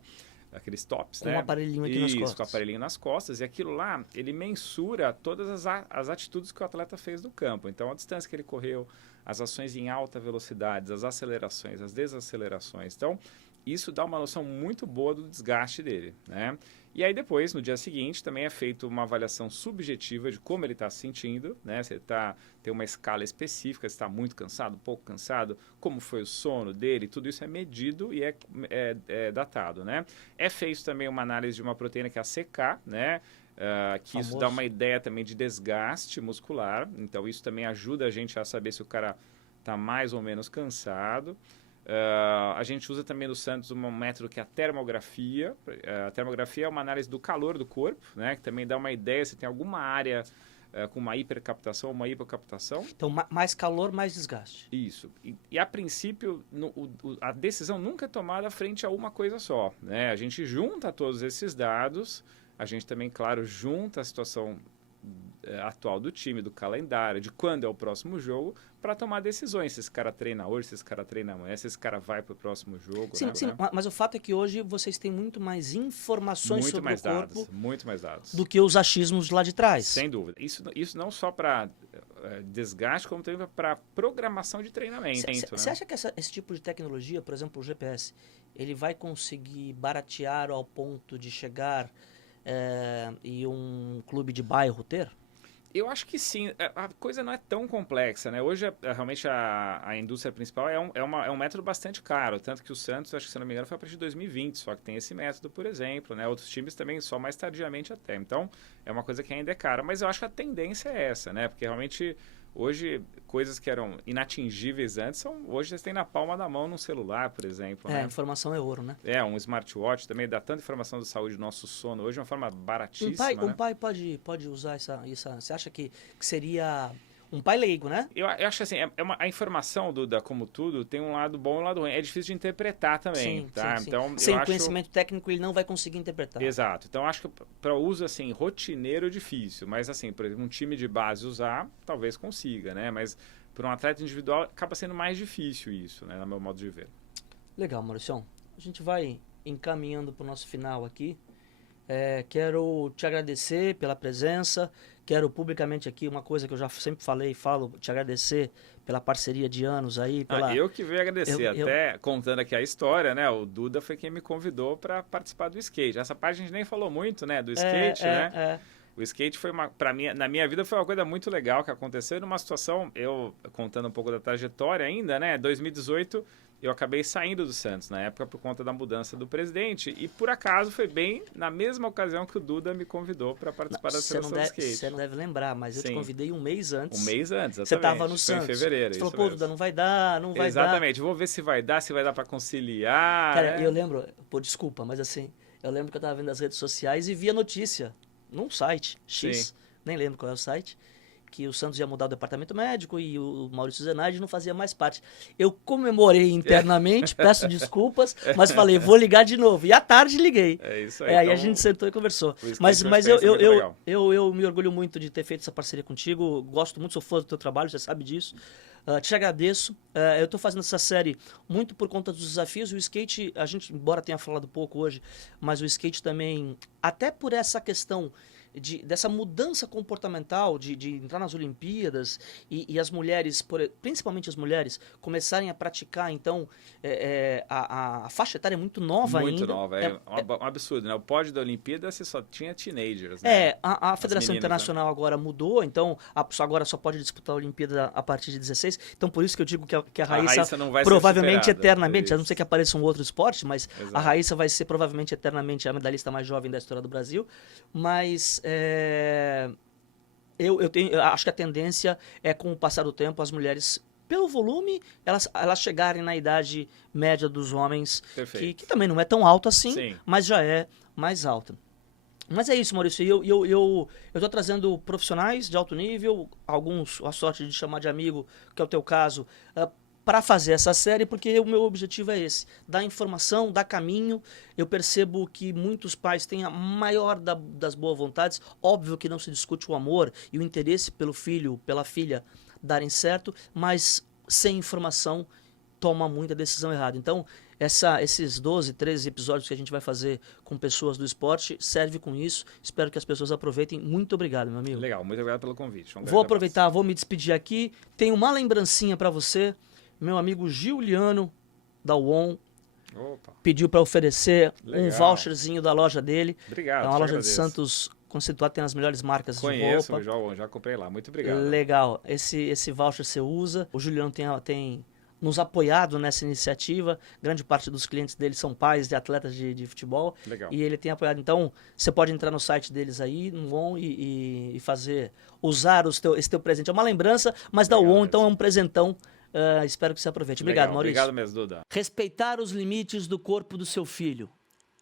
Aqueles tops, com né? Um aparelhinho aqui nas costas. Isso, com o aparelhinho nas costas. E aquilo lá, ele mensura todas as atitudes que o atleta fez no campo. Então, a distância que ele correu, as ações em alta velocidade, as acelerações, as desacelerações. Então, isso dá uma noção muito boa do desgaste dele, né? E aí depois, no dia seguinte, também é feita uma avaliação subjetiva de como ele está se sentindo, né? Se ele tem uma escala específica, se está muito cansado, pouco cansado, como foi o sono dele, tudo isso é medido e é datado, né? É feito também uma análise de uma proteína que é a CK, né? Que isso dá uma ideia também de desgaste muscular, então isso também ajuda a gente a saber se o cara está mais ou menos cansado. A gente usa também no Santos um método que é a termografia. A termografia é uma análise do calor do corpo, né? Que também dá uma ideia se tem alguma área com uma hipercaptação ou uma hipocaptação. Então, mais calor, mais desgaste. Isso. E a princípio, a decisão nunca é tomada frente a uma coisa só, né? A gente junta todos esses dados, a gente também, claro, junta a situação atual do time, do calendário, de quando é o próximo jogo, para tomar decisões. Se esse cara treina hoje, se esse cara treina amanhã, se esse cara vai para o próximo jogo. Sim, né? sim, mas o fato é que hoje vocês têm muito mais informações sobre o corpo muito mais dados do que os achismos lá de trás. Sem dúvida. Isso não só para desgaste, como também para programação de treinamento. Você acha que esse tipo de tecnologia, por exemplo, o GPS, ele vai conseguir baratear ao ponto de chegar e um clube de bairro ter? Eu acho que sim. A coisa não é tão complexa, né? Hoje, realmente, a indústria principal é um método bastante caro. Tanto que o Santos, acho que se não me engano, foi a partir de 2020, só que tem esse método, por exemplo, né? Outros times também só mais tardiamente até. Então, é uma coisa que ainda é cara. Mas eu acho que a tendência é essa, né? Porque realmente, hoje, coisas que eram inatingíveis antes, hoje vocês têm na palma da mão num celular, por exemplo. A informação é ouro, né? Um smartwatch também dá tanta informação da saúde do nosso sono. Hoje é uma forma baratíssima, Um pai pode usar essa... Você acha que seria um pai leigo, né? Eu acho que assim, a informação, Duda, como tudo, tem um lado bom e um lado ruim. É difícil de interpretar também, sim, tá? Sim. Então, sem conhecimento técnico, ele não vai conseguir interpretar. Exato. Então, acho que para uso, assim, rotineiro, difícil. Mas, assim, por exemplo, um time de base usar, talvez consiga, né? Mas para um atleta individual, acaba sendo mais difícil isso, né? No meu modo de ver. Legal, Mauricião. A gente vai encaminhando para o nosso final aqui. Quero te agradecer pela presença. Quero publicamente aqui uma coisa que eu já sempre falei e falo, te agradecer pela parceria de anos aí. Eu que veio agradecer, contando aqui a história, né? O Duda foi quem me convidou para participar do skate. Essa parte a gente nem falou muito, né? Do skate, né? O skate foi na minha vida foi uma coisa muito legal que aconteceu numa situação, eu contando um pouco da trajetória ainda, né? 2018, eu acabei saindo do Santos na época por conta da mudança do presidente. E por acaso foi bem na mesma ocasião que o Duda me convidou para participar da seleção de skate. Você não deve lembrar, mas eu te convidei um mês antes. Um mês antes, exatamente. Você estava no Santos. Foi em fevereiro. Você falou, pô, Duda, não vai dar, não vai dar. Exatamente, vou ver se vai dar para conciliar. Cara, eu lembro, pô, desculpa, mas assim, eu lembro que eu estava vendo as redes sociais e vi a notícia num site X, nem lembro qual é o site, que o Santos ia mudar o departamento médico e o Maurício Zenardi não fazia mais parte. Eu comemorei internamente, peço desculpas, mas falei, vou ligar de novo. E à tarde liguei. É isso aí. Aí então, a gente sentou e conversou. Mas eu me orgulho muito de ter feito essa parceria contigo. Gosto muito, sou fã do teu trabalho, você sabe disso. Te agradeço. Eu estou fazendo essa série muito por conta dos desafios. O skate, a gente, embora tenha falado pouco hoje, mas o skate também, até por essa questão dessa mudança comportamental de entrar nas Olimpíadas e as mulheres, principalmente as mulheres, começarem a praticar, então, a faixa etária é muito nova ainda. Muito nova, é um absurdo, né? O pódio da Olimpíada você só tinha teenagers, né? A Federação Internacional, né, agora mudou, então agora só pode disputar a Olimpíada a partir de 16, então por isso que eu digo que a Raíssa não vai provavelmente ser eternamente, a não ser que apareça um outro esporte, mas exato, a Raíssa vai ser provavelmente eternamente a medalhista mais jovem da história do Brasil, mas eu acho que a tendência é, com o passar do tempo, as mulheres, pelo volume, elas chegarem na idade média dos homens, que também não é tão alta assim, sim, mas já é mais alta. Mas é isso, Maurício. Eu estou trazendo profissionais de alto nível, alguns a sorte de chamar de amigo, que é o teu caso, para fazer essa série, porque o meu objetivo é esse, dar informação, dar caminho. Eu percebo que muitos pais têm a maior das boas vontades, óbvio que não se discute o amor e o interesse pelo filho, pela filha darem certo, mas sem informação toma muita decisão errada. Então, esses 12, 13 episódios que a gente vai fazer com pessoas do esporte, serve com isso. Espero que as pessoas aproveitem. Muito obrigado, meu amigo. Legal, muito obrigado pelo convite. Vou aproveitar, vou me despedir aqui. Tenho uma lembrancinha para você. Meu amigo Giuliano, da UON, pediu para oferecer um voucherzinho da loja dele. Obrigado. É uma loja de Santos conceituada, tem as melhores marcas de roupa. Conheço, já comprei lá. Muito obrigado. Legal. Esse voucher você usa. O Giuliano tem nos apoiado nessa iniciativa. Grande parte dos clientes dele são pais de atletas de futebol. Legal. E ele tem apoiado. Então, você pode entrar no site deles aí, no UON, e usar esse teu presente. É uma lembrança, mas da UON, então é um presentão. Espero que você aproveite. Obrigado, Maurício. Obrigado mesmo, Duda. Respeitar os limites do corpo do seu filho.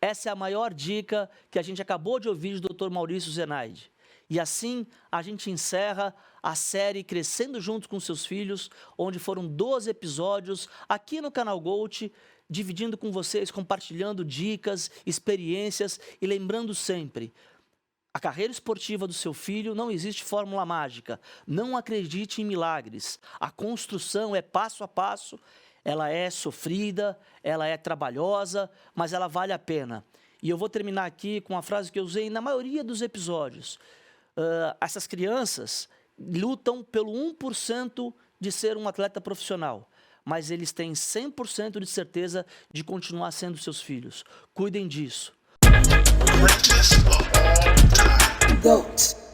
Essa é a maior dica que a gente acabou de ouvir do Dr. Maurício Zenardi. E assim a gente encerra a série Crescendo Junto com Seus Filhos, onde foram 12 episódios aqui no canal Gold, dividindo com vocês, compartilhando dicas, experiências e lembrando sempre: a carreira esportiva do seu filho não existe fórmula mágica. Não acredite em milagres. A construção é passo a passo, ela é sofrida, ela é trabalhosa, mas ela vale a pena. E eu vou terminar aqui com uma frase que eu usei na maioria dos episódios. Essas crianças lutam pelo 1% de ser um atleta profissional, mas eles têm 100% de certeza de continuar sendo seus filhos. Cuidem disso. GOAT.